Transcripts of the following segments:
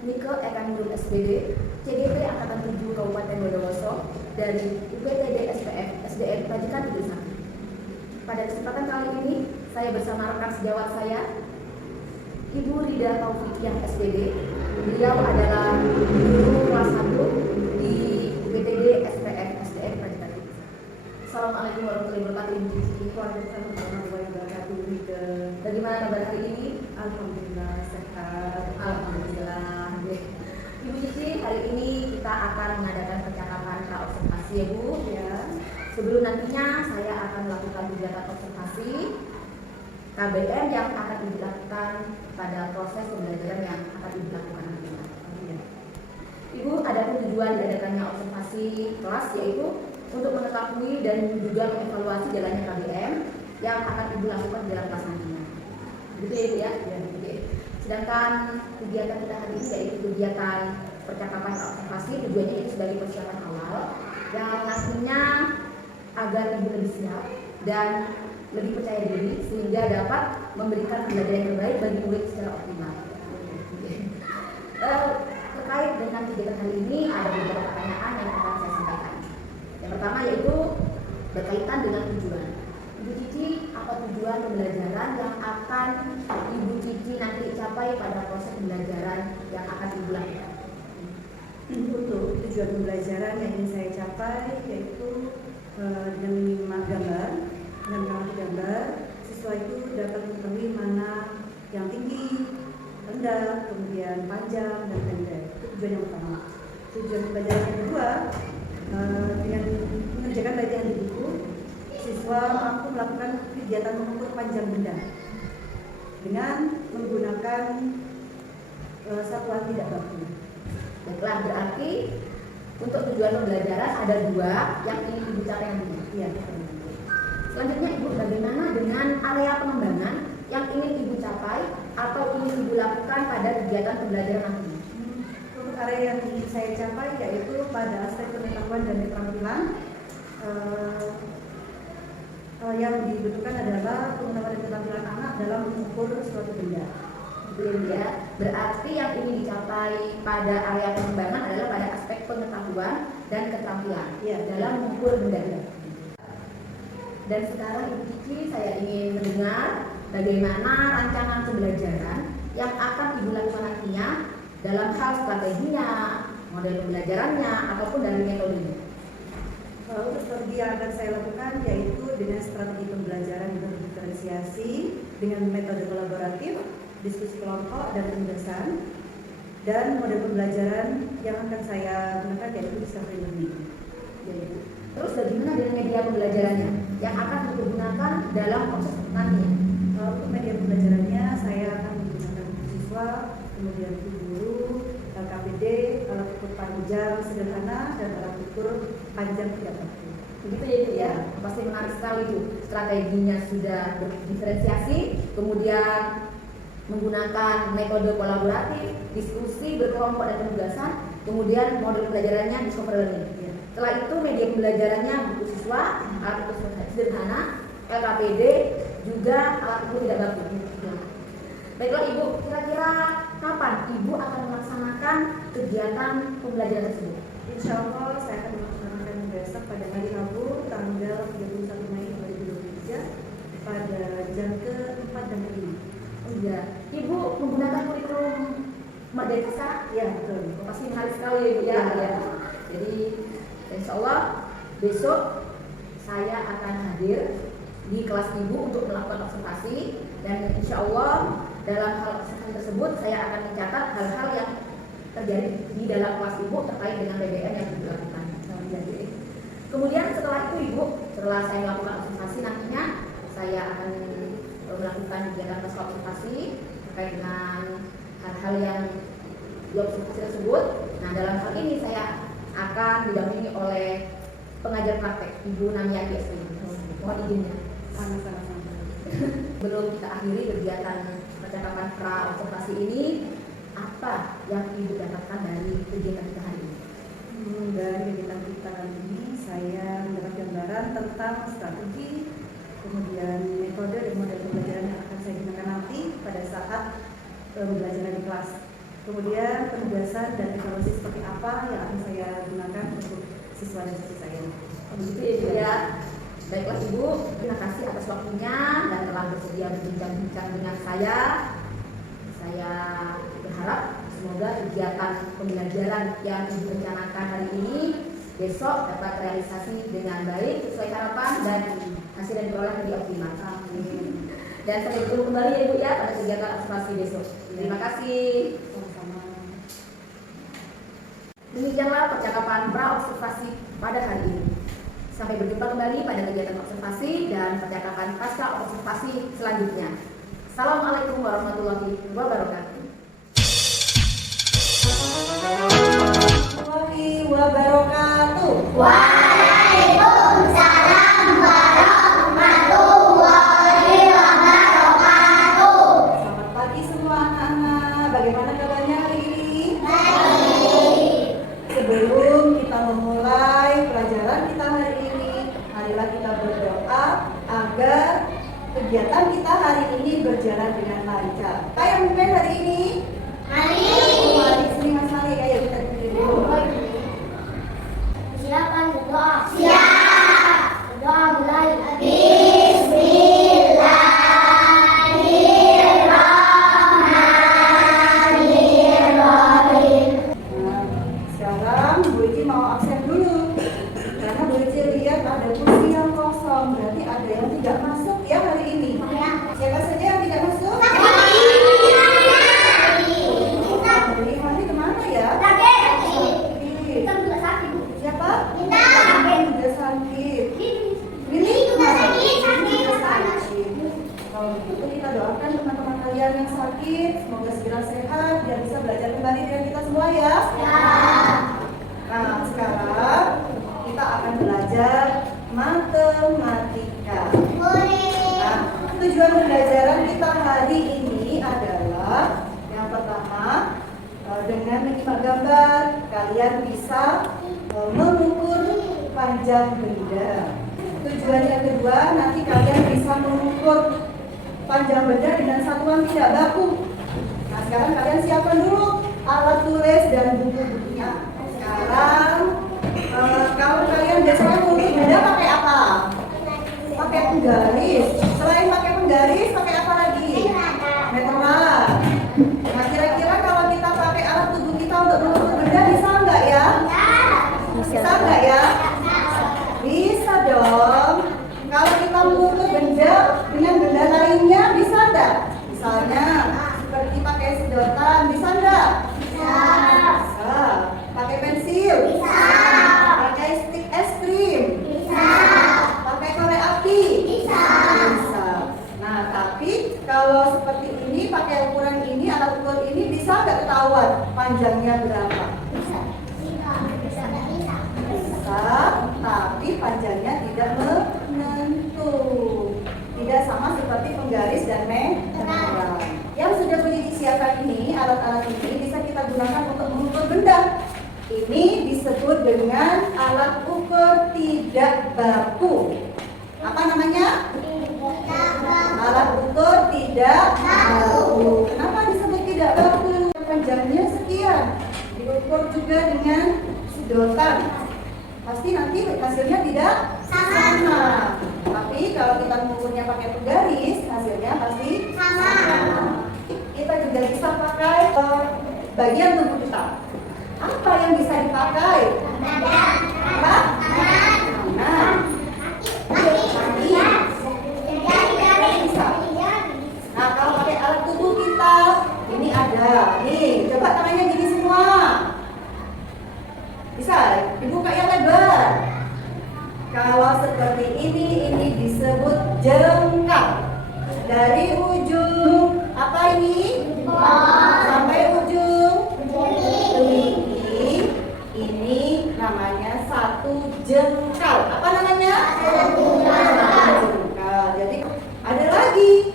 Nike Eka Nurul SPD, CGT Angkatan 7 Kabupaten Bondowoso dari UPTD SPF SDN Rajikan Negeri 1. Pada kesempatan kali ini, saya bersama rekan sejawat saya, Ibu Rida Taufikiah SPD. Beliau adalah guru kelas 1 di UPTD SPF SDN Rajikan Negeri 1. Assalamualaikum warahmatullahi wabarakatuh. Waalaikumsalam warahmatullahi wabarakatuh. Bagaimana kabar hari ini? Alhamdulillah sehat. Alhamdulillah. Ibu Cici, hari ini kita akan mengadakan percakapan pra-observasi ya Bu. Ya. Sebelum nantinya saya akan melakukan kegiatan observasi KBM yang akan dilakukan pada proses pembelajaran yang akan dilakukan nantinya. Ya. Ibu, ada tujuan diadakannya observasi kelas yaitu untuk mengetahui dan juga mengevaluasi jalannya KBM yang akan Ibu lakukan dalam kelas nantinya. Begitu ya Ibu ya? Ya. Oke. Sedangkan kegiatan kita hari ini yaitu kegiatan percakapan observasi, tujuannya itu sebagai persiapan awal yang nantinya agar Ibu lebih siap dan lebih percaya diri sehingga dapat memberikan pembelajaran yang terbaik bagi murid secara optimal. Terkait dengan kegiatan hari ini ada beberapa pertanyaan yang akan saya sampaikan. Yang pertama yaitu berkaitan dengan tujuan. Ibu Cici, apa tujuan pembelajaran yang akan Ibu Cici nanti capai pada proses pembelajaran yang akan Ibu lakukan? Untuk tujuan pembelajaran yang ingin saya capai yaitu dengan menyimak gambar, dengan mengamati gambar, siswa itu dapat mengetahui mana yang tinggi, rendah, kemudian panjang dan pendek. Itu tujuan yang pertama. Tujuan pembelajaran yang kedua, dengan mengerjakan bacaan di buku, siswa mampu melakukan kegiatan mengukur panjang benda dengan menggunakan satuan tidak baku. Baiklah, berarti untuk tujuan pembelajaran ada dua yang ingin Ibu capai nantinya. Iya. Selanjutnya Ibu, bagaimana dengan area pengembangan yang ingin Ibu capai atau ingin Ibu lakukan pada kegiatan pembelajaran nantinya? Untuk area yang ingin saya capai yaitu pada aspek pengetahuan dan keterampilan. Yang dibutuhkan adalah pengetahuan dan keterampilan anak dalam mengukur suatu benda. Belum ya. Berarti yang ingin dicapai pada area pengembangan adalah pada aspek pengetahuan dan keterampilan dalam mengukur benda. Dan sekarang Ibu Cici, saya ingin mendengar bagaimana rancangan pembelajaran yang akan Ibu lakukan nantinya dalam hal strateginya, model pembelajarannya, ataupun dari metodenya. Untuk strategi yang akan saya lakukan yaitu dengan strategi pembelajaran yang berdiferensiasi dengan metode kolaboratif, diskusi kelompok dan penugasan, dan model pembelajaran yang akan saya gunakan yaitu discovery learning. Terus bagaimana dengan media pembelajarannya yang akan digunakan dalam proses nantinya? Untuk media pembelajarannya saya akan menggunakan siswa, kemudian guru, KPD, alat ukur panjang sederhana dan alat ukur panjang tidak baku. Begitu ya Ibu ya? Pasti menarik sekali itu. Strateginya sudah berdiferensiasi, kemudian menggunakan metode kolaboratif, diskusi berkelompok dan penugasan, kemudian model pembelajarannya discovery learning. Setelah itu media pembelajarannya buku siswa, alat ukur sederhana, LKPD, juga alat ukur tidak baku. Baiklah Ibu, kira-kira kapan Ibu akan melaksanakan kegiatan pembelajaran tersebut? Insya Allah saya akan melaksanakan besok pada hari Rabu tanggal 31 Mei 2023 pada jam ke-4 dan ke-5. Oh iya, Ibu menggunakan kurikulum Merdeka? Ya betul. Pasti menarik sekali ya Ibu ya. Jadi insya Allah besok saya akan hadir di kelas Ibu untuk melakukan observasi dan insya Allah dalam hal observasi tersebut saya akan mencatat hal-hal yang terjadi di dalam kelas Ibu terkait dengan PBM yang dilakukan. Kemudian setelah itu Ibu, setelah saya melakukan observasi nantinya saya akan melakukan kegiatan tes observasi terkait dengan hal-hal yang diobservasi tersebut. Nah dalam hal ini saya akan didampingi oleh pengajar praktek Ibu Namiati SPD. Mohon izinnya. Sama-sama. Belum kita akhiri kegiatan percakapan pra-observasi ini, apa yang Ibu dapatkan dari kegiatan kita hari ini? Dari kegiatan kita kali ini saya mendapat gambaran tentang strategi, kemudian metode dan model pembelajaran yang akan saya gunakan nanti pada saat pembelajaran di kelas. Kemudian penugasan dan evaluasi seperti apa yang akan saya gunakan untuk siswa dan siswi saya. Begitu ya, Ibu ya. Baiklah Ibu, terima kasih atas waktunya dan telah bersedia berbincang-bincang dengan saya. Saya berharap semoga kegiatan pembelajaran yang Ibu rencanakan hari ini besok dapat realisasi dengan baik sesuai harapan dan hasil yang diperoleh lebih optimal. Amin. Dan sampai bertemu kembali ya Ibu ya pada kegiatan observasi besok. Terima kasih. Demikianlah percakapan pra-observasi pada hari ini. Sampai berjumpa kembali pada kegiatan observasi dan percakapan pasca observasi selanjutnya. Assalamualaikum warahmatullahi wabarakatuh. Waalaikumsalam warahmatullahi wabarakatuh. Selamat pagi semua anak-anak. Bagaimana kabarnya hari ini? Baik. Sebelum kita memulai pelajaran kita hari ini, marilah kita berdoa agar kegiatan kita hari ini berjalan dengan lancar. Siapa yang memimpin hari ini? Mari. Mari sini Mas Mari, ayo kita pimpin dulu. Silakan berdoa. Siap. Berdoa mulai. Bismillahirrahmanirrahim. Nah, sekarang Bu Ici mau absen dulu karena Bu Ici lihat ada kursi yang kosong, berarti ada yang tidak masuk ya hari ini. Ya. Siapa saja yang tidak masuk? Nanti kemana ya? Kita juga sakit. Siapa? Kita. Sudah sakit. Ini juga sakit. Kalau begitu kita doakan teman-teman kalian yang sakit semoga segera sehat biar bisa belajar kembali dengan kita semua ya. Ya. Nah sekarang kita akan belajar matematika. Nah, tujuan pembelajaran kita hari ini adalah yang pertama dengan menyimak gambar kalian bisa mengukur panjang benda. Tujuan yang kedua nanti kalian bisa mengukur panjang benda dengan satuan tidak baku. Nah sekarang kalian siapkan dulu alat tulis dan buku-bukunya. Sekarang kalau kalian biasanya mengukur benda pakai apa? Pakai penggaris. Selain pakai penggaris, pakai apa lagi? Meteran. Nah kira-kira kalau kita pakai alat tubuh kita untuk mengukur benda bisa nggak ya? Bisa nggak ya? Bisa dong. Kalau kita mengukur benda dengan benda lainnya bisa nggak? Misalnya seperti pakai sedotan, bisa nggak? Bisa. Pakai pensil? Bisa. Pakai stik es krim? Bisa. Pakai korek api? Bisa. Bisa. Nah tapi kalau seperti ini pakai ukuran ini, alat ukur ini bisa nggak ketahuan panjangnya berapa? Bisa, tapi panjangnya tidak menentu. Tidak sama seperti penggaris dan meteran. Yang sudah beli siapkan ini, alat-alat ini bisa kita gunakan untuk mengukur benda. Ini disebut dengan alat ukur tidak baku. Apa namanya? Alat ukur tidak baku. Kenapa disebut tidak baku? Panjangnya sekian. Diukur juga dengan sedotan. Pasti nanti hasilnya tidak sama. Tapi kalau kita mengukurnya pakai penggaris, hasilnya pasti sama. Kita juga bisa pakai bagian tubuh kita. Apa yang bisa dipakai? Apa? Nah, bisa. Nah, kalau pakai alat tubuh kita, ini ada. Nih, coba tangannya gini semua. Bisa dibuka yang lebar. Kalau seperti ini disebut jengkal. Dari ujung apa ini? Sampai ujung kelingking. Ini namanya satu jengkal. Apa namanya? Jengkal. Jadi ada lagi.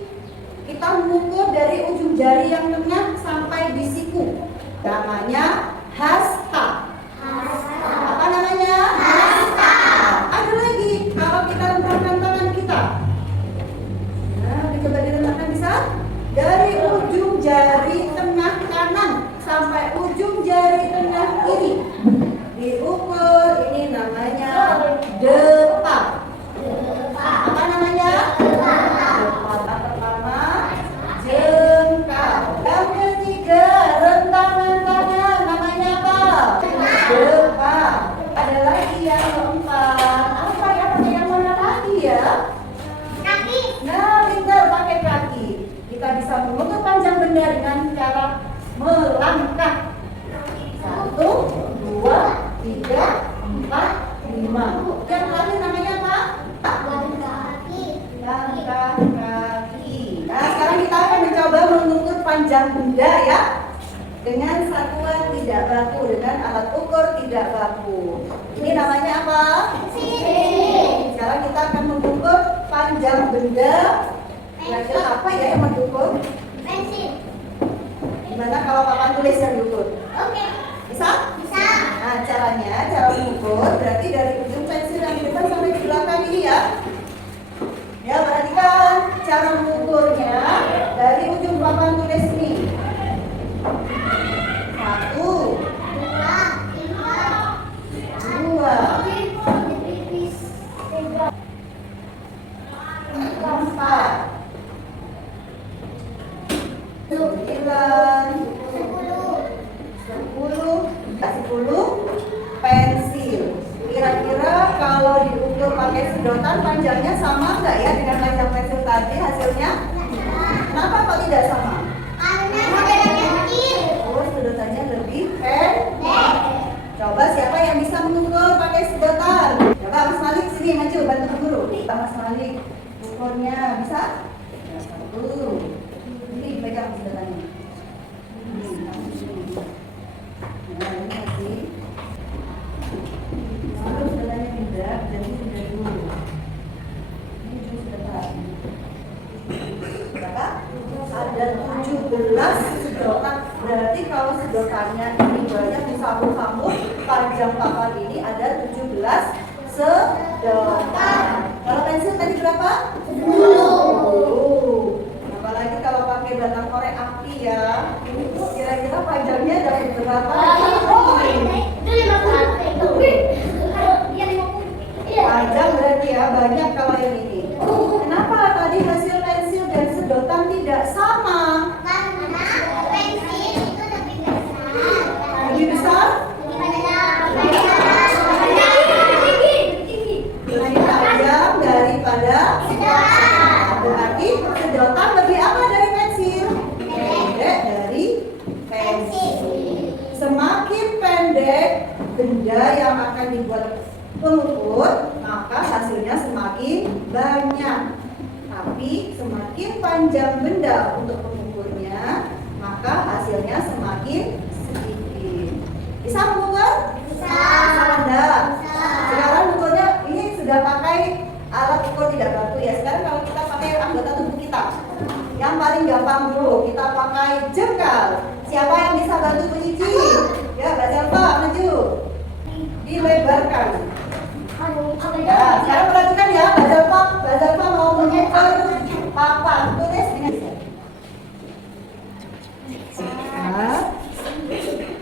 Kita mengukur dari ujung jari yang tengah sampai di siku. Namanya hasta. Apa namanya? Hasta. Ada lagi kalau kita rentangkan tangan kita. Nah, coba direntangkan bisa? Dari ujung jari tengah kanan sampai dengan satuan tidak baku, dengan alat ukur tidak baku. Ini namanya apa? Sekarang kita akan mengukur panjang benda. Kira-kira apa ya yang diukur? Pensil. Gimana kalau papan tulis yang diukur? Oke. Bisa? Bisa. Nah, cara mengukur berarti dari ujung pensil yang di depan sampai di belakang ini ya. Ya, perhatikan cara mengukurnya dari ujung papan tulis ini. 1, 2, 4, 10 pensil. Kira-kira kalau diukur pakai sedotan panjangnya sama nggak ya dengan panjang pensil tadi hasilnya? Kenapa kok tidak sama? Karena sedotannya kecil. Oh, sedotannya lebih pendek. Coba siapa yang bisa mengukur pakai sedotan? Coba Mas Malik sini maju bantu guru. Mas Malik ukurnya bisa? 1. Ini pegang sedotannya. Nah, ini masih. Lalu sedotannya pindah, jadi sudah dulu. Ini juga sedotan. Berapa? Ada 17 sedotan. Berarti kalau sedotannya ini banyak disambung-sambung, panjang papan ini ada 17 sedotan. Kalau pensil tadi berapa? 10. Apalagi kalau pakai batang korek api ya. Kira-kira panjangnya dapat berapa? Panjang berarti ya, banyak kalau yang ini. Kenapa tadi hasil pensil dan sedotan tidak sama? Karena pensil itu lebih besar. Lebih besar? Lebih panjang daripada sedotan. Berarti sedotan lebih apa dari pensil? Pendek dari pensil. Semakin pendek benda yang akan dibuat pengukur, maka hasilnya semakin banyak. Tapi semakin panjang benda untuk pengukurnya, maka hasilnya semakin sedikit. Bisa mengukur? Bisa. Enggak? Bisa. Sekarang ukurnya ini sudah pakai alat ukur tidak baku ya. Sekarang kalau kita pakai anggota tubuh kita, yang paling gampang dulu kita pakai jengkal. Siapa yang bisa bantu Bu Cici? Ya, Mbak Selva maju. Dilebarkan. Nah, sekarang perhatikan ya, Mbak Selva mau mengukur papan tulis dengan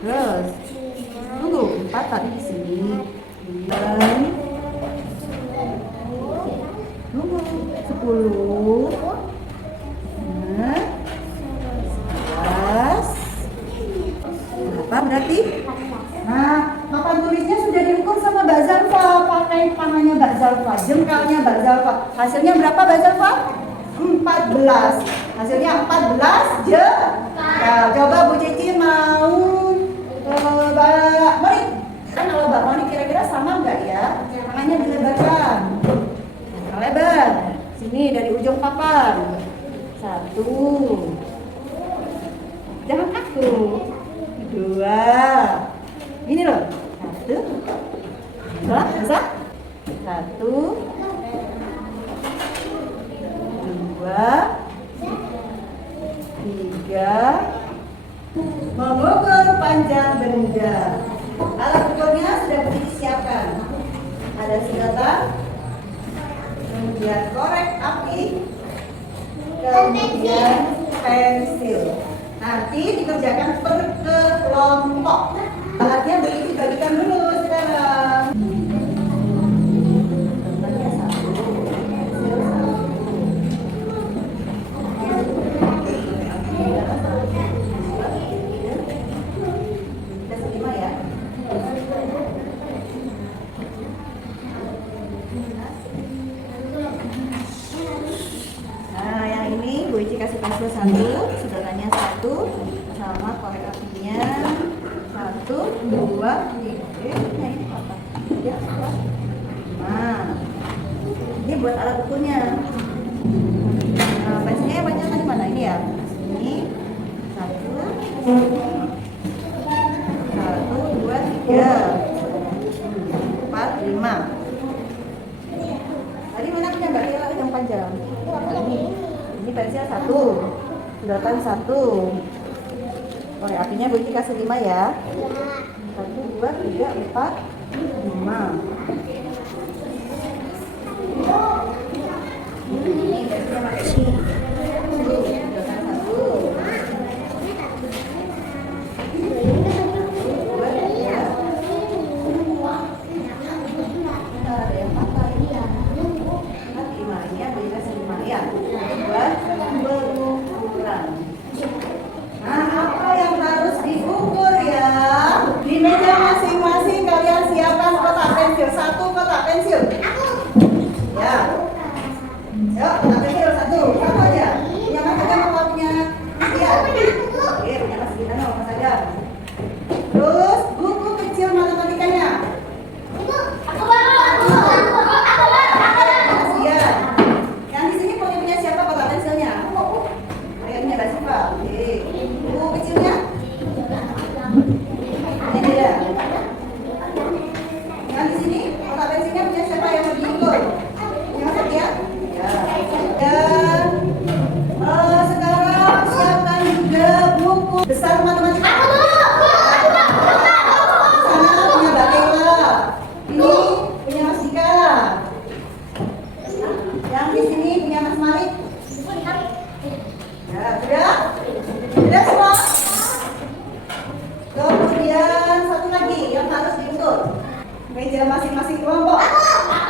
terus tunggu 4 tadi di sini 9 tunggu 10 11 berapa berarti? Nah, papan tulisnya sudah diukur sama Mbak Zalfa, pakai tangannya Mbak Zalfa, jengkalnya Mbak Zalfa. Hasilnya berapa Mbak Zalfa? 14. Hasilnya 14 jengkal. Coba Bu Cici mau Mbak Moni. Kan kalau Mbak Moni kira-kira sama enggak ya? Tangannya dilebarkan. Lebar. Sini dari ujung papan. 1. Jangan kaku. 2. Ini loh. 1. Bisa? 1. 2. 3. Mengukur panjang benda. Alat ukurnya sudah disiapkan. Ada sedotan, kemudian korek api, kemudian pensil. Nanti dikerjakan per kelompok. Alatnya begitu bagikan dulu sekarang. Contohnya 1, pensil 1. Kita terima ya. Nah, yang ini Bu Ici kasih pensil 1, sedotannya 1, sama korek apinya 1, 2, 3. Nah, ini apa? 3, 4, 5. Ini buat alat ukurnya. Nah, pensilnya yang banyak tadi mana? Ini ya. Ini 1, 3, 4, 5. Tadi mana punya Mbak Ira yang panjang? Ini pensil 1, sedotan 1. Korek apinya Bu Iti kasih 5 ya. 1, 2, 3, 4, 5. Ini pensilnya pakai sedotan 1. Nah, apa yang harus diukur ya? Di meja masing-masing kalian siapkan kotak pensil. 1 kotak pensil. Ya. Yuk, kotak pensil 1. Satu aja. Punya Mas Adam apa punya dia? Oke, punya Mas Gita no, Mas Adam. Terus buku kecil matematikanya. Kasihan. Yang di sini punya siapa kotak pensilnya? Punya Mbak Siva. Oke. Buku kecilnya? Ini dia. Yang di sini kotak pensilnya punya siapa yang mau diukur? Punya Mas Satya? Ya. Dan sekarang siapkan juga buku besar matematika. Sana punya Mbak Kayla. Ini punya Mas Dika. Yang di sini punya Mas Malik. Ya, sudah? Sudah semua? Kemudian satu lagi yang harus diukur. Meja masing-masing kelompok.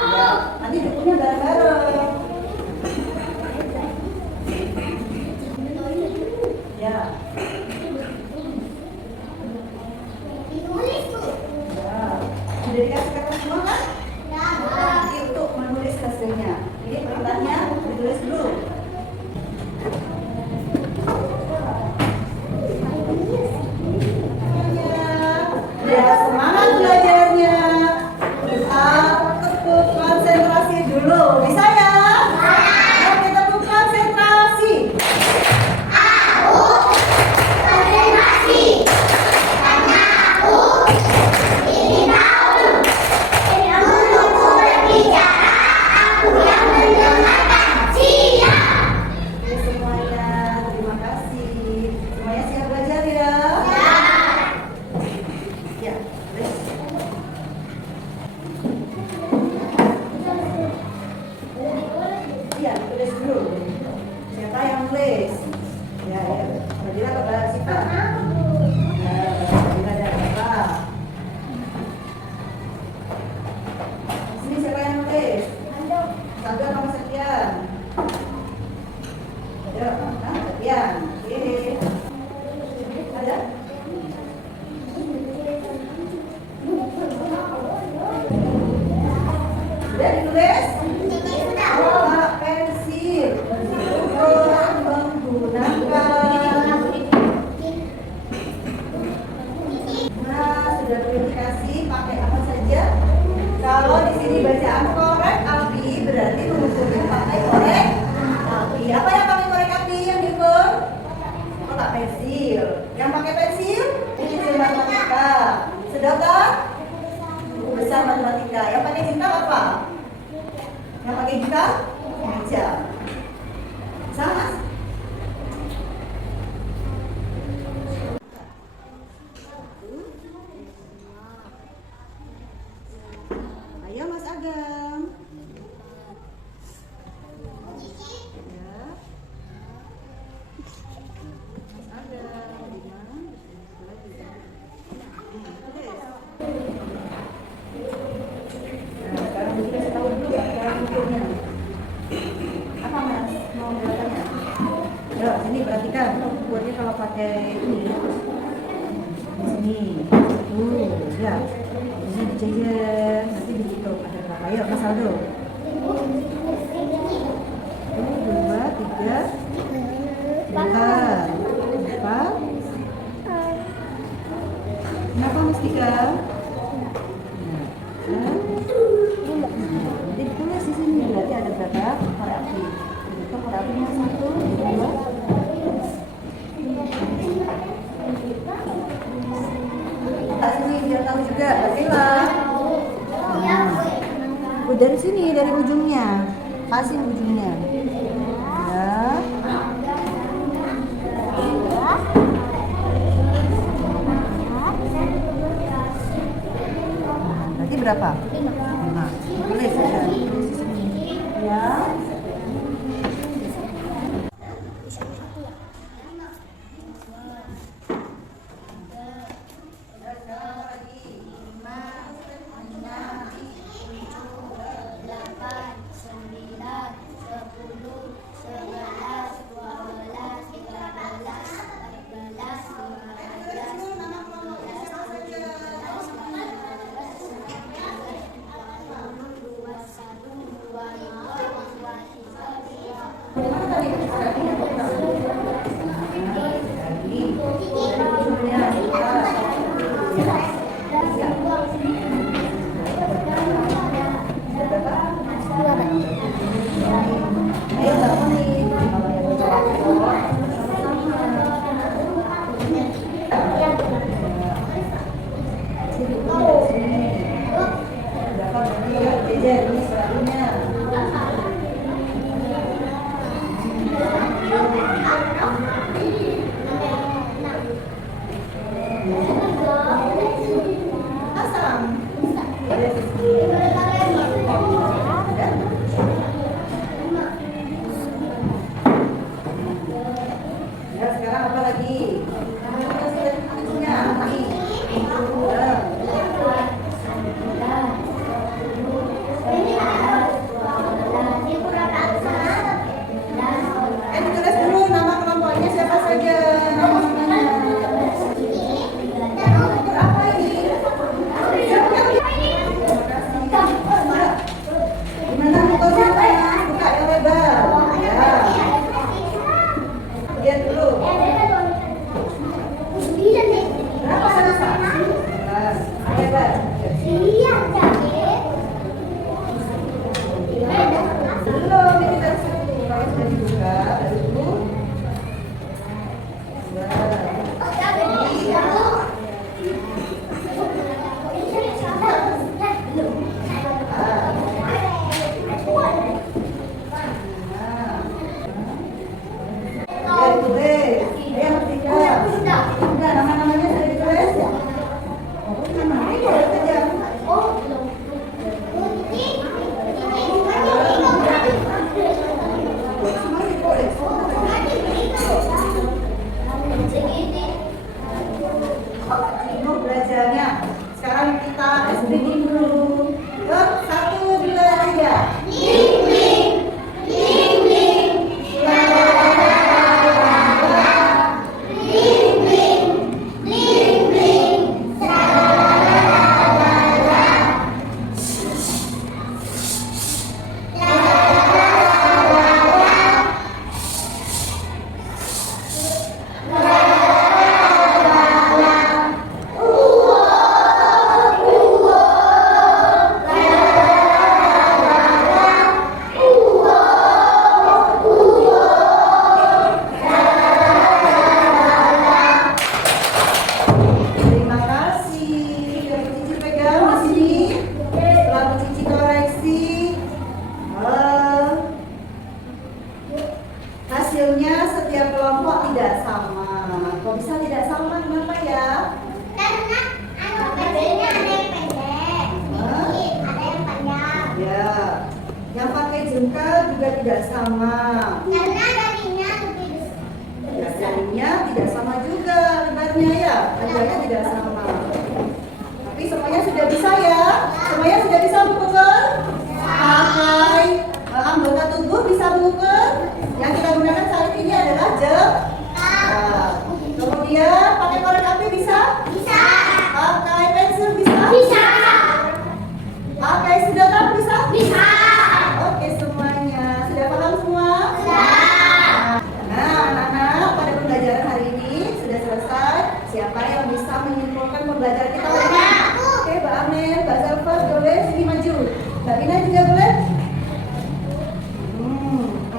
Ya, nanti bukunya bareng-bareng. Ya. Ya. Sudah dikasih kertas semua kan? Jadi untuk menulis hasilnya. Ini perintahnya ditulis dulu. Ya, semangat belajarnya. Tetap konsentrasi dulu. Bisa ya? Ayo kita tetap konsentrasi. Oke, semuanya, terima kasih. Semuanya siap belajar ya? Ya, tulis. Iya, tulis dulu. Siapa yang tulis? Ya, ya. Fadila ke Mbak Sita. Ya, Fadila dan Mbak. Di sini siapa yang tulis? Sandra sama Sekian. Ayo, nah, Sekian. Oke. Ada? Sudah ditulis? Kotak pensil ukuran menggunakan. Nah, sudah dikasih pakai apa saja? Kalau di sini bacaan korek api berarti mengukurnya pakai korek api. Apa yang pakai korek api yang diukur? Kotak pensil. Yang pakai pensil? Pensil matematika. Sedotan? Buku besar matematika. Yang pakai tinta apa? Yang pakai gitar? Meja. Sama? Ayo Mas Agam. Ya. Mas Agam, 5. Lagi. Tulis. Nah, sekarang kita tahu dulu cara ukurnya. Apa Mas? Mau bertanya? Ya, sini perhatikan. Ukurnya kalau pakai ini. Di sini. Ya. Ini dijajar. Nanti dihitung ada berapa. Ayo Mas Aldo. 2, 3, 4. Kenapa Mas Dika? Jadi ditulis di sini berarti ada berapa korek api. Itu korek apinya 1, 2, Sini biar tahu juga, Basila. Dari sini, dari ujungnya. Kasih ujungnya. Ya. Berarti berapa? 5. Tulis saja. Tulis di sini. Ya. Sekarang apa lagi? Ditulis dulu nama kelompoknya siapa saja. Apa ini? Gimana mukulnya? Buka yang lebar. Ya. Lihat dulu. Berapa sana? 11. Lebar. Belum, ini kita satu. Kalau sudah dibuka, baru nama-namanya sudah ditulis. Namanya boleh saja. Belajarnya sekarang kita SBD dulu. 1, 2, 3. Hasilnya setiap kelompok tidak sama. Kok bisa tidak sama? Kenapa ya? Karena pensilnya ada yang pendek, ada yang panjang. Ya, yang pakai jengkal juga tidak sama. Karena darinya lebih Ya, jarinya tidak sama juga lebarnya ya. Lebarnya tidak sama. Tapi semuanya sudah bisa ya? Semuanya sudah bisa mengukur? Pakai anggota tubuh bisa mengukur? Yang kita gunakan saat ini adalah jengkal. Kemudian pakai korek api bisa? bisa. Pakai pensil bisa? Bisa. Pakai sedotan bisa? Bisa. Oke semuanya. Sudah paham semua? Nah anak-anak pada pembelajaran hari ini sudah selesai. Siapa yang bisa menyimpulkan pembelajaran kita hari ini? Oke Mbak Amin, Mbak Zalfa boleh sini maju. Mbak Bina juga boleh?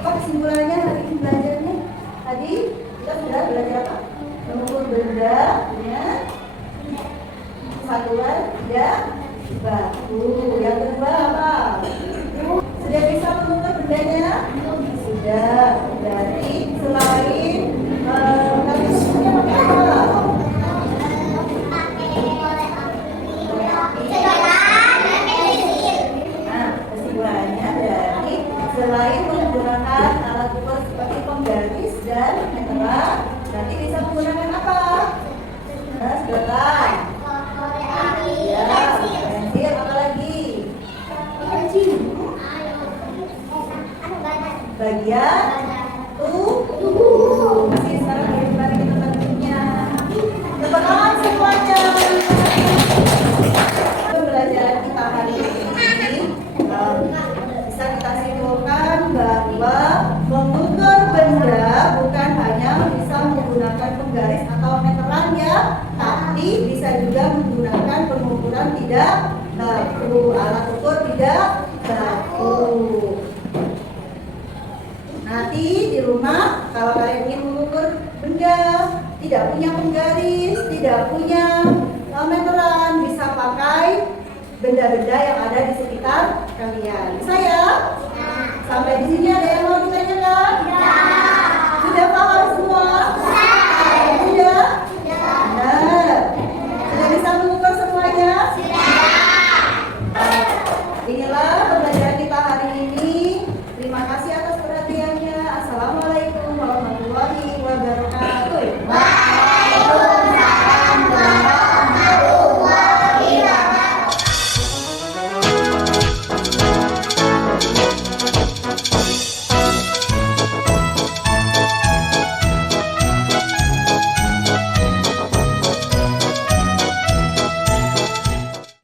Apa kesimpulannya hari ini belajarnya? Tadi kita sudah belajar apa? Mengukur benda, satuan tidak baku. Yang kedua apa? Sudah bisa mengukur bendanya? Sudah. Berarti selain nanti susunya pakai apa? Nah, kesimpulannya berarti selain menggunakan alat ukur seperti penggaris dan meteran, nanti bisa menggunakan apa? Sedotan. Ya, pensil, apa lagi? Bagian tubuh. Oke, sekarang bagaimana kita bentuknya? Tepuk tangan semuanya. Pembelajaran kita hari ini bisa kita simpulkan bahwa mengukur benda bukan hanya bisa menggunakan penggaris atau meteran ya, tapi bisa juga menggunakan pengukuran tidak baku, alat ukur tidak baku. Nanti di rumah kalau kalian ingin mengukur benda, tidak punya penggaris, tidak punya meteran, bisa pakai benda-benda yang ada di sekitar kalian. Bisa ya? Sampai di sini ada yang mau